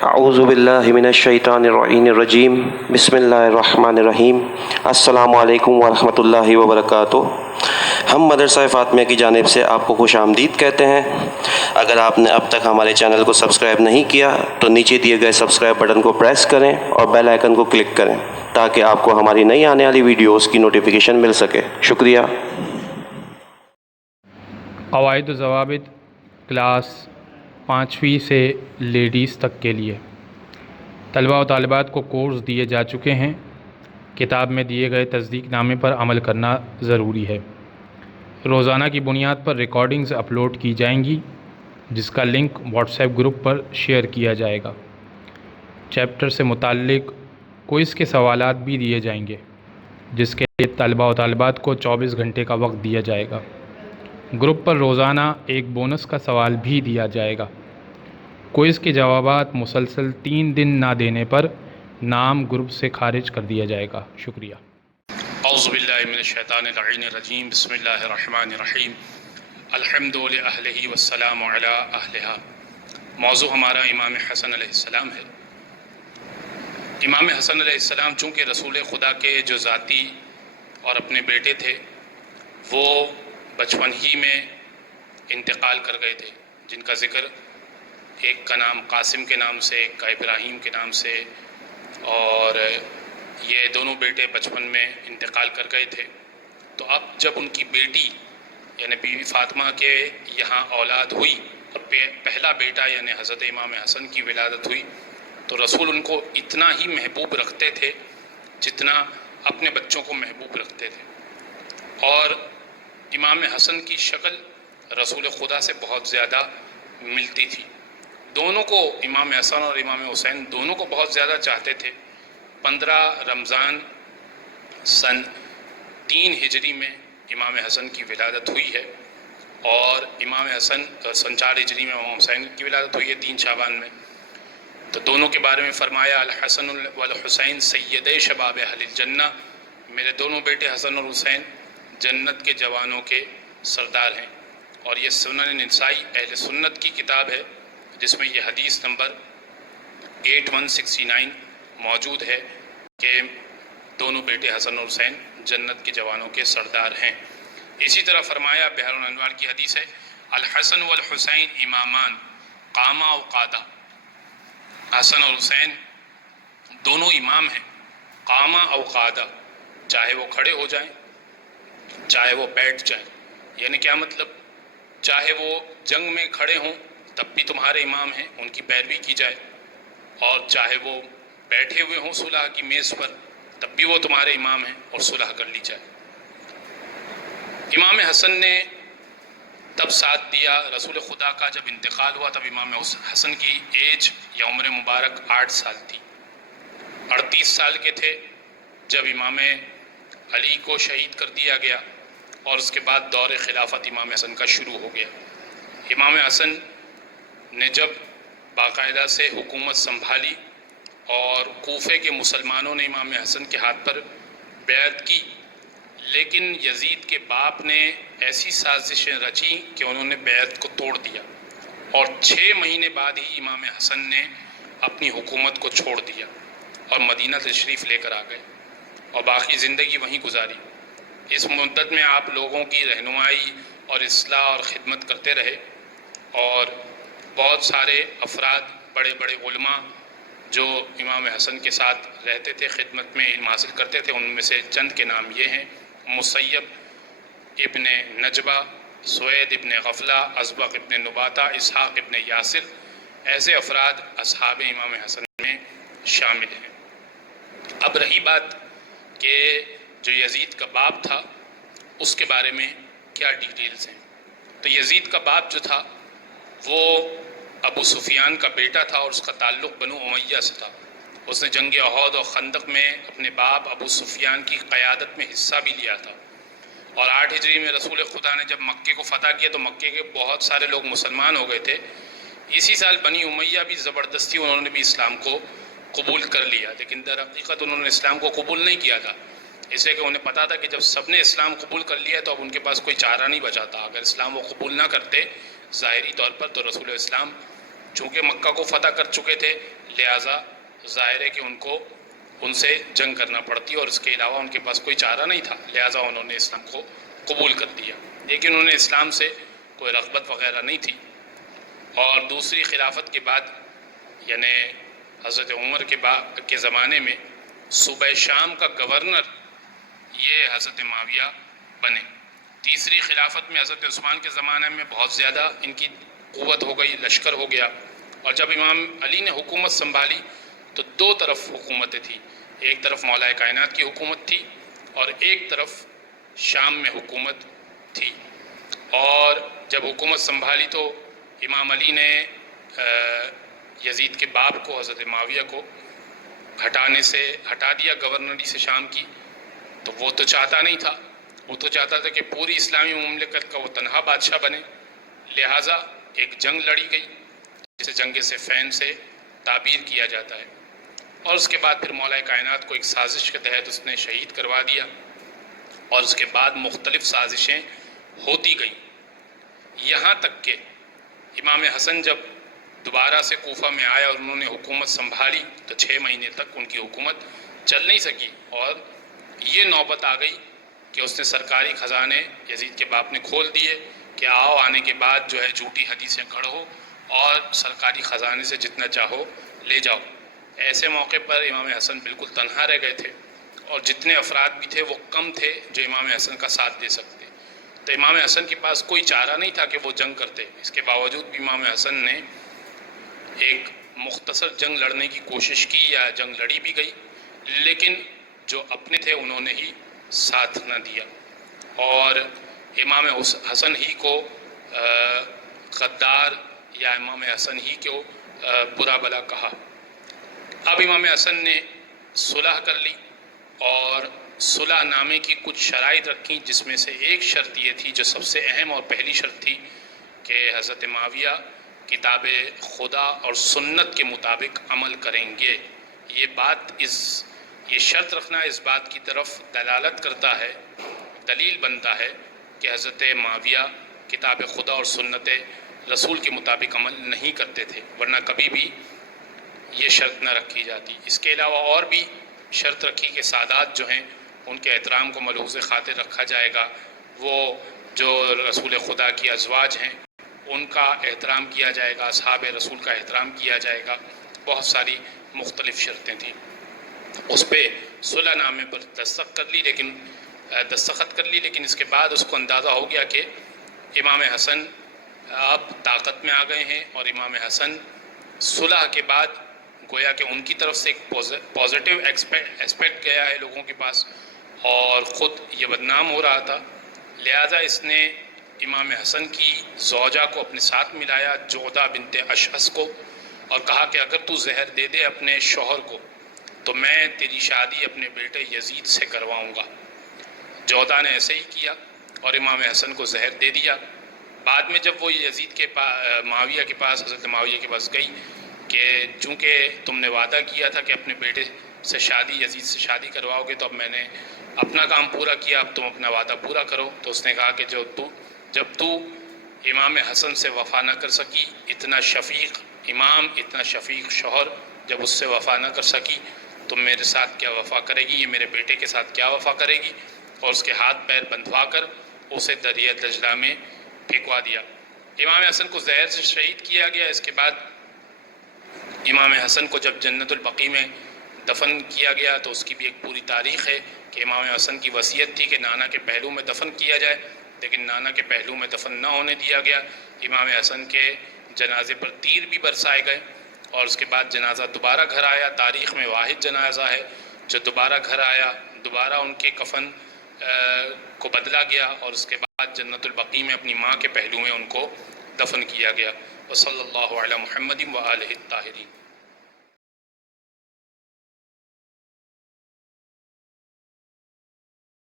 اعوذ باللہ من الشیطان الرجیم بسم اللہ الرحمن الرحیم السلام علیکم ورحمۃ اللہ وبرکاتہ۔ ہم مدرسہ فاطمیہ کی جانب سے آپ کو خوش آمدید کہتے ہیں۔ اگر آپ نے اب تک ہمارے چینل کو سبسکرائب نہیں کیا تو نیچے دیے گئے سبسکرائب بٹن کو پریس کریں اور بیل آئیکن کو کلک کریں تاکہ آپ کو ہماری نئی آنے والی ویڈیوز کی نوٹیفیکیشن مل سکے۔ شکریہ۔ قواعد و ضوابط کلاس 5ویں سے لیڈیز تک کے لیے طلباء و طالبات کو کورس دیے جا چکے ہیں۔ کتاب میں دیے گئے تصدیق نامے پر عمل کرنا ضروری ہے۔ روزانہ کی بنیاد پر ریکارڈنگز اپلوڈ کی جائیں گی جس کا لنک واٹس ایپ گروپ پر شیئر کیا جائے گا۔ چیپٹر سے متعلق کوئز کے سوالات بھی دیے جائیں گے جس کے لیے طلباء و طالبات کو 24 گھنٹے کا وقت دیا جائے گا۔ گروپ پر روزانہ ایک بونس کا سوال بھی دیا جائے گا۔ کوئز کے جوابات مسلسل 3 دن نہ دینے پر نام گروپ سے خارج کر دیا جائے گا۔ شکریہ۔ اعوذ باللہ من الشیطان اللعین الرجیم بسم اللہ الرحمن الرحیم الحمد للہ والسلام علی اہلہا۔ موضوع ہمارا امام حسن علیہ السلام ہے۔ امام حسن علیہ السلام چونکہ رسول خدا کے جو ذاتی اور اپنے بیٹے تھے وہ بچپن ہی میں انتقال کر گئے تھے، جن کا ذکر ایک کا نام قاسم کے نام سے، ایک کا ابراہیم کے نام سے، اور یہ دونوں بیٹے بچپن میں انتقال کر گئے تھے۔ تو اب جب ان کی بیٹی یعنی بیوی فاطمہ کے یہاں اولاد ہوئی اور پہلا بیٹا یعنی حضرت امام حسن کی ولادت ہوئی تو رسول ان کو اتنا ہی محبوب رکھتے تھے جتنا اپنے بچوں کو محبوب رکھتے تھے، اور امام حسن کی شکل رسول خدا سے بہت زیادہ ملتی تھی۔ دونوں کو امام حسن اور امام حسین دونوں کو بہت زیادہ چاہتے تھے۔ 15 رمضان سن 3 ہجری میں امام حسن کی ولادت ہوئی ہے، اور امام حسن سن 4 ہجری میں امام حسین کی ولادت ہوئی ہے 3 شعبان میں۔ تو دونوں کے بارے میں فرمایا الحسن والحسین سیدِ شباب اہل الجنہ، میرے دونوں بیٹے حسن اور حسین جنت کے جوانوں کے سردار ہیں۔ اور یہ سنن نسائی اہل سنت کی کتاب ہے جس میں یہ حدیث نمبر 8169 موجود ہے کہ دونوں بیٹے حسن اور حسین جنت کے جوانوں کے سردار ہیں۔ اسی طرح فرمایا بحر الانوار کی حدیث ہے الحسن والحسین امامان قاما و قادا، حسن اور حسین دونوں امام ہیں، قاما او قادا، چاہے وہ کھڑے ہو جائیں چاہے وہ بیٹھ جائیں۔ یعنی کیا مطلب؟ چاہے وہ جنگ میں کھڑے ہوں تب بھی تمہارے امام ہیں، ان کی پیروی کی جائے، اور چاہے وہ بیٹھے ہوئے ہوں صلح کی میز پر تب بھی وہ تمہارے امام ہیں اور صلح کر لی جائے۔ امام حسن نے تب ساتھ دیا رسول خدا کا جب انتقال ہوا، تب امام حسن کی ایج یا عمر مبارک 8 سال تھی۔ 38 سال کے تھے جب امام علی کو شہید کر دیا گیا، اور اس کے بعد دور خلافت امام حسن کا شروع ہو گیا۔ امام حسن نے جب باقاعدہ سے حکومت سنبھالی اور کوفے کے مسلمانوں نے امام حسن کے ہاتھ پر بیعت کی، لیکن یزید کے باپ نے ایسی سازشیں رچی کہ انہوں نے بیعت کو توڑ دیا، اور 6 مہینے بعد ہی امام حسن نے اپنی حکومت کو چھوڑ دیا اور مدینہ تشریف لے کر آ گئے اور باقی زندگی وہیں گزاری۔ اس مدت میں آپ لوگوں کی رہنمائی اور اصلاح اور خدمت کرتے رہے، اور بہت سارے افراد بڑے بڑے علماء جو امام حسن کے ساتھ رہتے تھے، خدمت میں علم حاصل کرتے تھے، ان میں سے چند کے نام یہ ہیں: مسیب ابن نجبہ، سوید ابن غفلہ، ازبق ابن نباتہ، اسحاق ابن یاسر۔ ایسے افراد اصحاب امام حسن میں شامل ہیں۔ اب رہی بات کہ جو یزید کا باپ تھا اس کے بارے میں کیا ڈیٹیلز ہیں، تو یزید کا باپ جو تھا وہ ابو سفیان کا بیٹا تھا اور اس کا تعلق بنو امیہ سے تھا۔ اس نے جنگ احد اور خندق میں اپنے باپ ابو سفیان کی قیادت میں حصہ بھی لیا تھا، اور 8 ہجری میں رسول خدا نے جب مکے کو فتح کیا تو مکے کے بہت سارے لوگ مسلمان ہو گئے تھے۔ اسی سال بنی امیہ بھی زبردستی انہوں نے بھی اسلام کو قبول کر لیا، لیکن در حقیقت انہوں نے اسلام کو قبول نہیں کیا تھا، اس لیے کہ انہیں پتا تھا کہ جب سب نے اسلام قبول کر لیا تو اب ان کے پاس کوئی چارہ نہیں بچا تھا۔ اگر اسلام وہ قبول نہ کرتے ظاہری طور پر تو رسول اسلام چونکہ مکہ کو فتح کر چکے تھے لہٰذا ظاہر ہے کہ ان سے جنگ کرنا پڑتی اور اس کے علاوہ ان کے پاس کوئی چارہ نہیں تھا، لہٰذا انہوں نے اسلام کو قبول کر دیا، لیکن انہیں اسلام سے کوئی رغبت وغیرہ نہیں تھی۔ اور دوسری خلافت کے بعد یعنی حضرت عمر کے زمانے میں صوبہ شام کا گورنر یہ حضرت معاویہ بنے۔ تیسری خلافت میں حضرت عثمان کے زمانے میں بہت زیادہ ان کی قوت ہو گئی، لشکر ہو گیا، اور جب امام علی نے حکومت سنبھالی تو دو طرف حکومتیں تھیں، ایک طرف مولا کائنات کی حکومت تھی اور ایک طرف شام میں حکومت تھی۔ اور جب حکومت سنبھالی تو امام علی نے یزید کے باپ کو حضرت معاویہ کو ہٹا دیا گورنری سے شام کی، تو وہ تو چاہتا نہیں تھا، وہ تو چاہتا تھا کہ پوری اسلامی مملکت کا وہ تنہا بادشاہ بنے، لہٰذا ایک جنگ لڑی گئی جسے جنگ صفین سے تعبیر کیا جاتا ہے، اور اس کے بعد پھر مولا کائنات کو ایک سازش کے تحت اس نے شہید کروا دیا، اور اس کے بعد مختلف سازشیں ہوتی گئیں، یہاں تک کہ امام حسن جب دوبارہ سے کوفہ میں آیا اور انہوں نے حکومت سنبھالی تو 6 مہینے تک ان کی حکومت چل نہیں سکی، اور یہ نوبت آ گئی کہ اس نے سرکاری خزانے یزید کے باپ نے کھول دیے کہ آؤ آنے کے بعد جو ہے جھوٹی حدیثیں گڑھو اور سرکاری خزانے سے جتنا چاہو لے جاؤ۔ ایسے موقع پر امام حسن بالکل تنہا رہ گئے تھے، اور جتنے افراد بھی تھے وہ کم تھے جو امام حسن کا ساتھ دے سکتے، تو امام حسن کے پاس کوئی چارہ نہیں تھا کہ وہ جنگ کرتے۔ اس کے باوجود بھی امام حسن نے ایک مختصر جنگ لڑنے کی کوشش کی، یا جنگ لڑی بھی گئی، لیکن جو اپنے تھے انہوں نے ہی ساتھ نہ دیا، اور امام حسن ہی کو غدار یا امام حسن ہی کو برا بلا کہا۔ اب امام حسن نے صلح کر لی، اور صلح نامے کی کچھ شرائط رکھیں، جس میں سے ایک شرط یہ تھی جو سب سے اہم اور پہلی شرط تھی کہ حضرت معاویہ کتاب خدا اور سنت کے مطابق عمل کریں گے۔ یہ شرط رکھنا اس بات کی طرف دلالت کرتا ہے، دلیل بنتا ہے کہ حضرت معاویہ کتاب خدا اور سنت رسول کے مطابق عمل نہیں کرتے تھے، ورنہ کبھی بھی یہ شرط نہ رکھی جاتی۔ اس کے علاوہ اور بھی شرط رکھی کہ سادات جو ہیں ان کے احترام کو ملحوظ خاطر رکھا جائے گا، وہ جو رسول خدا کی ازواج ہیں ان کا احترام کیا جائے گا، اصحاب رسول کا احترام کیا جائے گا، بہت ساری مختلف شرطیں تھیں۔ اس پہ صلح نامے پر دستخط کر لی، لیکن اس کے بعد اس کو اندازہ ہو گیا کہ امام حسن اب طاقت میں آ گئے ہیں، اور امام حسن صلح کے بعد گویا کہ ان کی طرف سے ایک پازیٹیو ایسپیکٹ گیا ہے لوگوں کے پاس، اور خود یہ بدنام ہو رہا تھا، لہٰذا اس نے امام حسن کی زوجہ کو اپنے ساتھ ملایا، جودہ بنت اشعث کو، اور کہا کہ اگر تو زہر دے دے اپنے شوہر کو تو میں تیری شادی اپنے بیٹے یزید سے کرواؤں گا۔ جودہ نے ایسے ہی کیا اور امام حسن کو زہر دے دیا۔ بعد میں جب وہ یزید کے معاویہ کے پاس حضرت معاویہ کے پاس گئی کہ چونکہ تم نے وعدہ کیا تھا کہ اپنے بیٹے سے یزید سے شادی کرواؤ گے، تو اب میں نے اپنا کام پورا کیا، اب تم اپنا وعدہ پورا کرو۔ تو اس نے کہا کہ جب تو امام حسن سے وفا نہ کر سکی، اتنا شفیق امام، اتنا شفیق شوہر جب اس سے وفا نہ کر سکی تو میرے ساتھ کیا وفا کرے گی، یہ میرے بیٹے کے ساتھ کیا وفا کرے گی، اور اس کے ہاتھ پیر بندھوا کر اسے دریا دجلہ میں پھینکوا دیا۔ امام حسن کو زہر سے شہید کیا گیا۔ اس کے بعد امام حسن کو جب جنت البقیع میں دفن کیا گیا تو اس کی بھی ایک پوری تاریخ ہے کہ امام حسن کی وصیت تھی کہ نانا کے پہلو میں دفن کیا جائے، لیکن نانا کے پہلو میں دفن نہ ہونے دیا گیا۔ امام حسن کے جنازے پر تیر بھی برسائے گئے، اور اس کے بعد جنازہ دوبارہ گھر آیا۔ تاریخ میں واحد جنازہ ہے جو دوبارہ گھر آیا، دوبارہ ان کے کفن کو بدلا گیا، اور اس کے بعد جنت البقیع میں اپنی ماں کے پہلو میں ان کو دفن کیا گیا۔ وصلی اللہ علی محمد و آلہ الطاہرین۔